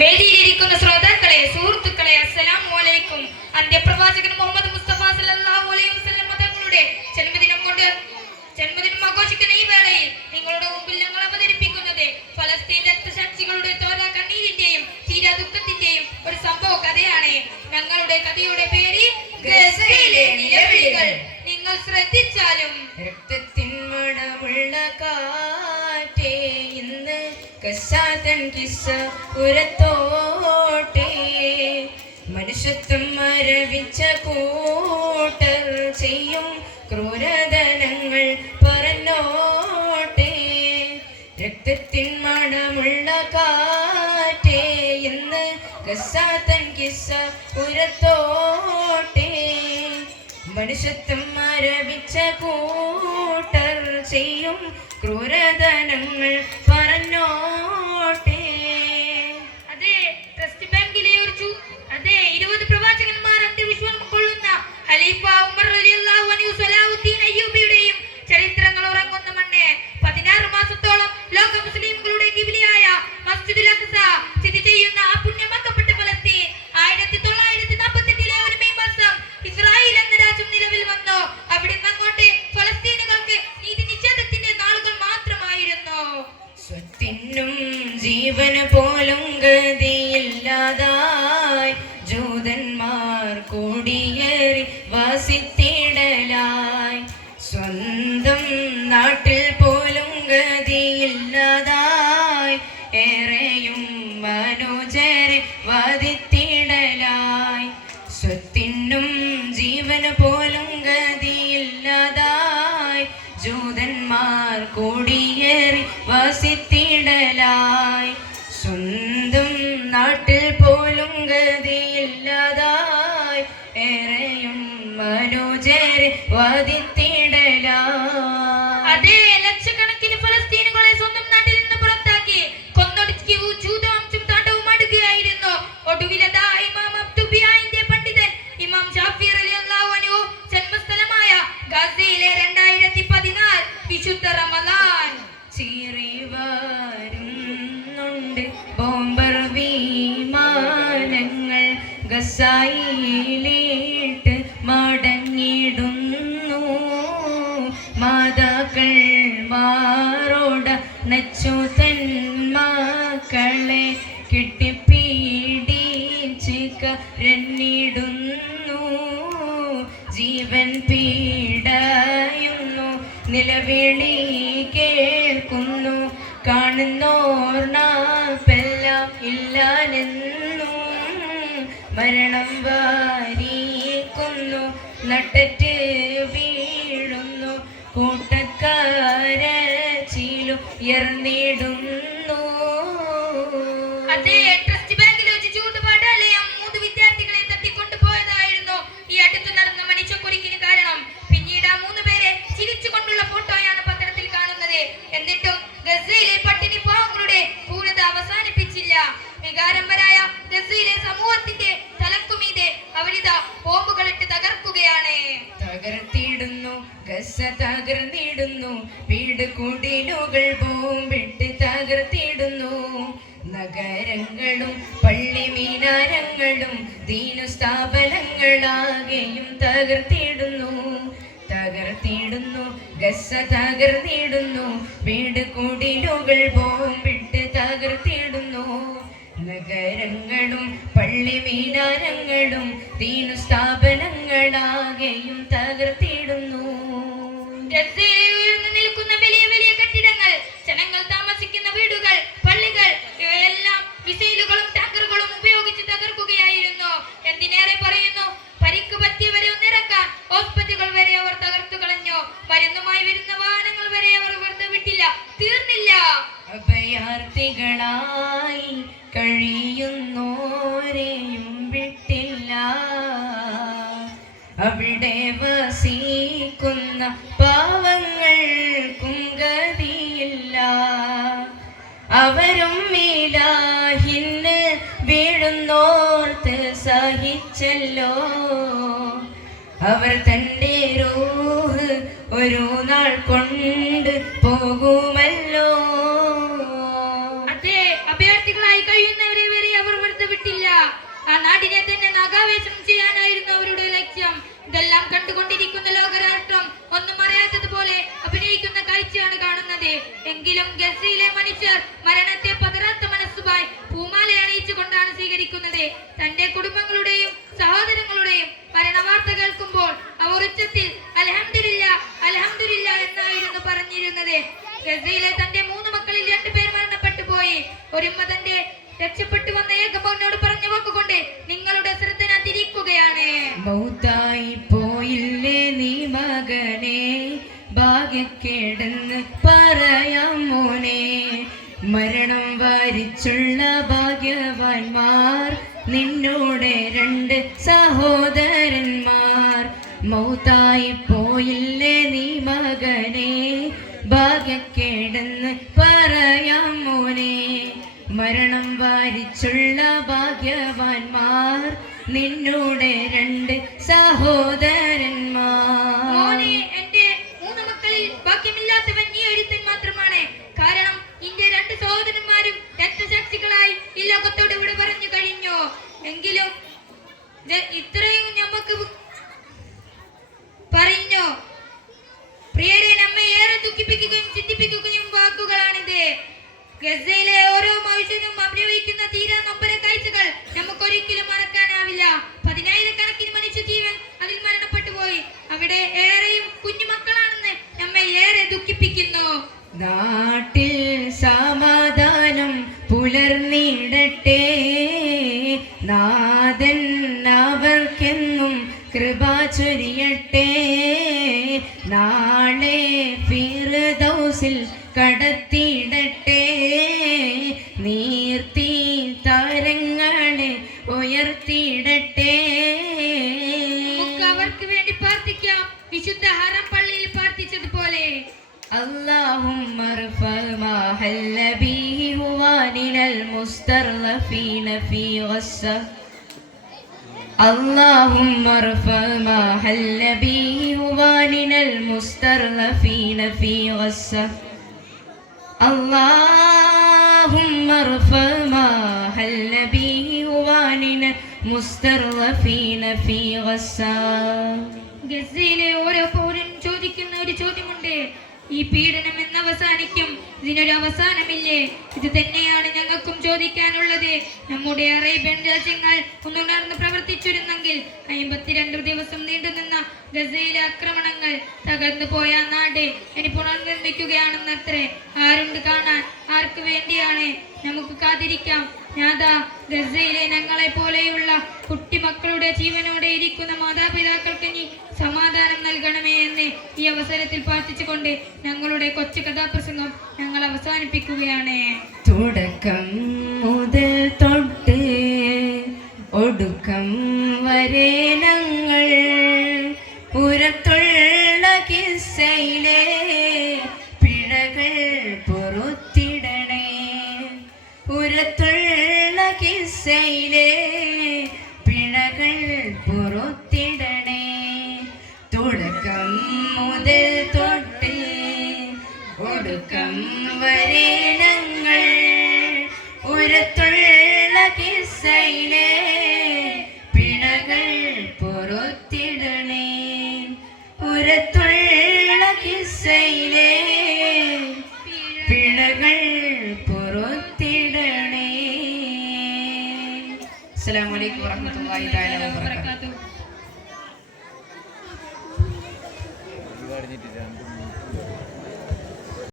വേദിയിലിരിക്കുന്ന ശ്രോതാക്കളെ, സുഹൃത്തുക്കളെ, അസ്സലാമു അലൈക്കും. അന്ത്യപ്രവാചകൻ മുഹമ്മദ് മുസ്തഫ സല്ലല്ലാഹു അലൈഹി വസല്ലം തങ്ങളുടെ ജന്മദിനം ആഘോഷിക്കുന്ന ഈ വേളയിൽ നിങ്ങളുടെ മുമ്പിൽ ഞങ്ങൾ അവതരിപ്പിക്കുന്നത് ഫലസ്തീൻ രക്തസാക്ഷികളുടെ തോരാ കണ്ണീരിന്റെയും തീരാ ദുഃഖത്തിന്റെയും ഒരു സംഭവ കഥയാണ്. ഞങ്ങളുടെ കഥയുടെ പേര് ഗസയിലെ നിലവിളികൾ. നിങ്ങൾ ശ്രദ്ധിച്ചാലും രക്തത്തിൻ മണമുള്ള കാറ്റേ ഇന്ന് കസാതൻ കിസ്സ ഉരത്തോട്ടെ, മനുഷ്യത്വം മരവിച്ച കൂട്ടർ ചെയ്യും ക്രൂരതനങ്ങൾ പറഞ്ഞോട്ടെ. രക്തത്തിൻ മണമുള്ള കാറ്റേ ഇന്ന് കസാതൻ കിസ്സ ഉരത്തോട്ടെ, മനുഷ്യത്വം മരവിച്ച കൂട്ടർ ചെയ്യും ക്രൂരതനങ്ങൾ പറഞ്ഞോട്ടെ. അതെ, ട്രസ്റ്റ് ബാങ്കിലെ 20 പ്രവാചകന്മാർ അന്ത്യവിശ്വാസം കൊള്ളുന്ന ഖലീഫ ഉമർ റളിയല്ലാഹു അൻഹു സലാഹുദ്ദീൻ അയ്യൂബിയുടെയും ചരിത്രങ്ങൾ ഉറങ്ങുന്ന മണ്ണ്. 16 മാസത്തോളം ലോക മുസ്ലിംകളുടെ ഖിബ്ലയായ മസ്ജിദുൽ അഖ്സ സ്ഥിതി ചെയ്യുന്ന ആ പുണ്യമാക്കപ്പെട്ട ഫലസ്തീൻ 1948 ഒരു മെയ് മാസം ഇസ്രായേൽ എന്ന രാജ്യം നിലവിൽ വന്നു. അവിടെ നിന്ന് അങ്ങോട്ട് ഫലസ്തീനുകൾക്ക് നീതി നിഷേധത്തിന്റെ നാളുകൾ മാത്രമായിരുന്നു. സ്വത്തിനും ജീവന് പോലും ഗതിയില്ലാതായി ജൂതന്മാർ കൂടിയേറി വസിത്തിടലായി. സ്വന്തം നാട്ടിൽ പോലും ഗതിയില്ലാതായി ഏറെയും മനോജരെ വധിത്തിടലായി. സ്വത്തിനും ജീവന് പോലും ഗതിയില്ലാതായി ജൂതന്മാർ കൂടിയേറി വസിത്തിടലായി. സ്വന്തം നാട്ടിൽ പോലും ഗതിയില്ലാതായി ഏറെയും മനോജരെ വധിത്തിടലായി. അതേ, ലക്ഷക്കണക്കിന് ഫലസ്തീനുകളെ സ്വന്തം നാട്ടിൽ നിന്ന് പുറത്താക്കി കൊന്നൊടുക്കി ജൂതവംശം താണ്ഡവമാടുകയായിരുന്നു. ഒടുവിലതാ ഇമാം അബ്ദുബിയാന്റെ പണ്ഡിതൻ ഇമാം ഷാഫി റളിയല്ലാഹു അൻഹു ജന്മസ്ഥലമായ ഗസയിലെ 2014 വിശുദ്ധ റമളാൻ ചീറി വരുന്നുണ്ട് ബോംബർ വിമാനങ്ങൾ, ഗസയിലിട്ട് മടങ്ങിടുന്നു. മാതാക്കൾ മാറോട നച്ചു തൻ മക്കളെ കെട്ടിപ്പീടിച്ച് കരഞ്ഞിടുന്നു. ജീവൻ പീഡയുന്നു, നിലവിളി കേൾക്കുന്നു. കാണുന്നോർ നാപ്പെല്ലാം ഇല്ലാനെന്നും മരണം വാരിക്കുന്നു. നട്ടറ്റ് വീഴുന്നു, കൂട്ടക്കാരച്ചിലുയർന്നിടുന്നു. അതേ, ട്രസ്റ്റ് ബാങ്കിൽ വെച്ച് ചൂതുപാടാലയം 3 വിദ്യാർത്ഥികളെ തട്ടിക്കൊണ്ടുപോയതായിരുന്നു ഈ അടുത്ത് നടന്ന മനുഷ്യക്കൊലിക്കിന് കാരണം. പിന്നീട് ആ 3 പേരെ ചിരിച്ചുകൊണ്ടുള്ള ഫോട്ടോയാണ് പത്രത്തിൽ കാണുന്നത്. എന്നിട്ടും ഗസയിലെ പട്ടിണി പാവങ്ങളുടെ ക്രൂരത അവസാനിപ്പിച്ചില്ല. വികാരംബരായ ഗസയിലെ സമൂഹത്തിന്റെ തലക്കുമീതെ അവരിതാ ബോംബുകളിട്ട് തകർക്കുകയാണ്. തകർത്തിടുന്നു, ഗസ തകർന്നിടുന്നു, വീട് കുടിലുകൾ ബോംബിട്ട് തകർത്തിടുന്നു. നഗരങ്ങളും പള്ളി മീനാരങ്ങളും ദീനു സ്ഥാപനങ്ങളാകെയും തകർത്തിടുന്നു. തകർത്തിടുന്നു, ഗസ തകർന്നിടുന്നു, വീട് കുടിലുകൾ ബോംബിട്ട് തകർത്തിടുന്നു. നഗരങ്ങളും പള്ളി മീനാരങ്ങളും ദീനു സ്ഥാപനങ്ങളാകെയും തകർത്തിടുന്നു. ഗസയിൽ ഉയർന്നു നിൽക്കുന്ന വലിയ വലിയ കെട്ടിടങ്ങൾ, ജനങ്ങൾ താമസിക്കുന്ന വീടുകൾ, പള്ളികൾ ഇവയെല്ലാം മിസൈലുകളും ടാങ്കറുകളും ഉപയോഗിച്ച് തകർക്കുകയായിരുന്നു. എന്തിനേറെ പറയുന്നു, പരിക്ക് പറ്റിയവരെ ഒന്നിറക്കാൻ ഹോസ്പിറ്റലുകൾ വരെ അവർ തകർത്തു കളഞ്ഞു. മരുന്നുമായി വരുന്ന വാഹനങ്ങൾ വരെ അവർ വെറുതെ വിട്ടില്ല. തീർന്നില്ല. അഭയാർത്ഥികളായി കഴിയുന്നോരെയും വിട്ടില്ല. അവിടെ വസിക്കുന്ന പാവങ്ങൾക്കും ഗതിയില്ല. അവരും ഇലാഹിന് വീഴുന്നോർത്ത് സഹിച്ചല്ലോ. അവർ തന്റെ റൂഹ് ഒരു നാൾ കൊണ്ട് പോകുമല്ലോ. അതെ, അഭയാർത്ഥികളായി കഴിയുന്നവരെ വരെ അവർ നാടിനെ തന്നെ നാഗാവേശം ചെയ്യാനായിരുന്നു അവരുടെ ലക്ഷ്യം. ഇതെല്ലാം കണ്ടുകൊണ്ടിരിക്കുന്ന ലോകരാഷ്ട്രം ഒന്നും അറിയാത്തതുപോലെ അഭിനയിക്കുന്ന കാഴ്ചയാണ് കാണുന്നത്. എങ്കിലും ഗസയിലെ മനുഷ്യർ മരണത്തെ പതറാത്ത മനസ്സുമായി പൂമാല അണിയിച്ചുകൊണ്ടാണ് സ്വീകരിക്കുന്നത്. തന്റെ കുടുംബങ്ങളുടെയും സഹോദരങ്ങളുടെയും മരണവാർത്ത കേൾക്കുമ്പോൾ അവർ ഉച്ചത്തിൽ അൽഹംദുലില്ലാ അൽഹംദുലില്ലാ എന്നായിരുന്നു പറഞ്ഞിരുന്നത്. ഗസയിലെ തന്റെ 3 മക്കളിൽ 2 പേർ മരണപ്പെട്ടു പോയി. ഒരുമ്മ തന്റെ രക്ഷപ്പെട്ടു വന്ന ഏകമകനോട് പറഞ്ഞ വാക്കുകൊണ്ട് നിങ്ങളുടെ ശ്രദ്ധ ഞാൻ തിരിക്കുകയാണ്. മൗത്തായി പോയില്ലേ നീ മകനെ, ഭാഗ്യക്കേടെന്ന് പറയാം മോനെ. മരണം വരിച്ചുള്ള ഭാഗ്യവാന്മാർ നിന്നോടെ 2 സഹോദരന്മാർ. മൗത്തായി പോയില്ലേ നീ മകനെ, ഭാഗ്യക്കേടെന്ന് പറയാം മോനെ. മരണം വാരിച്ചുള്ള ഭാഗ്യവാന്മാർ നിന്നോടെ 2 സഹോദരന്മാർ. മോനെ, എന്റെ 3 മക്കളിൽ ഭാഗ്യമില്ലാത്തവൻ നീ ഒരുത്തൻ മാത്രമാണ്. കാരണം നിന്റെ 2 സഹോദരന്മാരും രക്തസാക്ഷികളായി ഈ ലോകത്തോട് ഇവിടെ പറഞ്ഞു കഴിഞ്ഞു. എങ്കിലും ഇത്രയും നമുക്ക് പറഞ്ഞു. പ്രിയരെ, നമ്മെ ഏറെ ദുഃഖിപ്പിക്കുകയും ചിന്തിപ്പിക്കുകയും വാക്കുകളാണിത്. ഗസയിലെ ഓരോ മനുഷ്യനും അഭിനയിക്കുന്ന തീരാ നൊമ്പര കാഴ്ചകൾ നമുക്കൊരിക്കലും മറക്കാനാവില്ല. 10,000-കണക്കിന് മനുഷ്യജീവൻ അതിൽ മരണപ്പെട്ടു പോയി. അവിടെ ഏറെയും കുഞ്ഞുമക്കളാണെന്ന് നമ്മെ ഏറെ ദുഃഖിപ്പിക്കുന്നു. നാട്ടിൽ സമാധാനം പുലർന്നിടട്ടെ, നാഥൻ അവർക്കെന്നും കൃപ ചൊരിയട്ടെ. നാളെ ഫിർദൗസിൽ കടത്തിയിടട്ടെ, നീർത്തി താരങ്ങളെ ഉയർത്തിയിടട്ടെ. നമുക്ക് അവർക്ക് വേണ്ടി പ്രാർത്ഥിക്കാം, വിശുദ്ധ ഹറം പള്ളിയിൽ പ്രാർത്ഥിച്ചതുപോലെ. اللهم ارفع ما حل به هواننا المستضعفين في غزة. اللهم ارفع ما حل به هواننا المستضعفين في غزة. اللهم ارفع ما حل به هواننا المستضعفين في غزة. ഗസയിലെ ഓരോ പൗരൻ ചോദിക്കുന്ന ഒരു ചോദ്യമുണ്ട്. ഈ പീഡനം എന്ന് അവസാനിക്കും? ഇതിനൊരു അവസാനമില്ലേ? ഇത് തന്നെയാണ് ഞങ്ങൾക്കും ചോദിക്കാനുള്ളത്. നമ്മുടെ അറേബ്യൻ രാജ്യങ്ങൾ ഒന്നുണർന്ന് പ്രവർത്തിച്ചിരുന്നെങ്കിൽ 52 ദിവസം നീണ്ടുനിന്ന ഗസയിലെ ആക്രമണങ്ങൾ തകർന്നു പോയ നാട് ഇനി പുനർനിർമ്മിക്കുകയാണെന്നത്രേ. ആരുണ്ട് കാണാൻ? ആർക്ക് വേണ്ടിയാണ്? നമുക്ക് കാത്തിരിക്കാം. നാഥാ, ഗസയിലെ ഞങ്ങളെ പോലെയുള്ള കുട്ടിമക്കളുടെ ജീവനോടെ ഇരിക്കുന്ന മാതാപിതാക്കൾക്ക് നീ സമാധാനം നൽകണമേ എന്ന് ഈ അവസരത്തിൽ പ്രാർത്ഥിച്ചുകൊണ്ട് ഞങ്ങളുടെ കൊച്ചു കഥാപ്രസംഗം ഞങ്ങൾ അവസാനിപ്പിക്കുകയാണ്. തുടക്കം മുതൽ തൊട്ട് ഒടുക്കം വരെ ഞങ്ങൾ ഉരത്തുള്ള കിസ്സയിലെ പിഴകൾ പൊറുത്തിടണേ. ഉരത്തുള്ള കിസ്സയിലെ പിഴകൾ പൊറുത്തിടണേ. തുടക്കം മുതൽ തൊട്ട് ഒടുക്കം വരെ ഞങ്ങൾ ഉരത്തുള്ള കിസ്സയിലെ പിഴകൾ പൊറുത്തിടണേ. ഉരത്തുള്ള കിസ്സയിലെ പിഴകൾ പൊറുത്തിടണേ. അസ്സലാമു അലൈക്കും വറഹ്മത്തുള്ളാഹി തആല വബറകാതുഹു.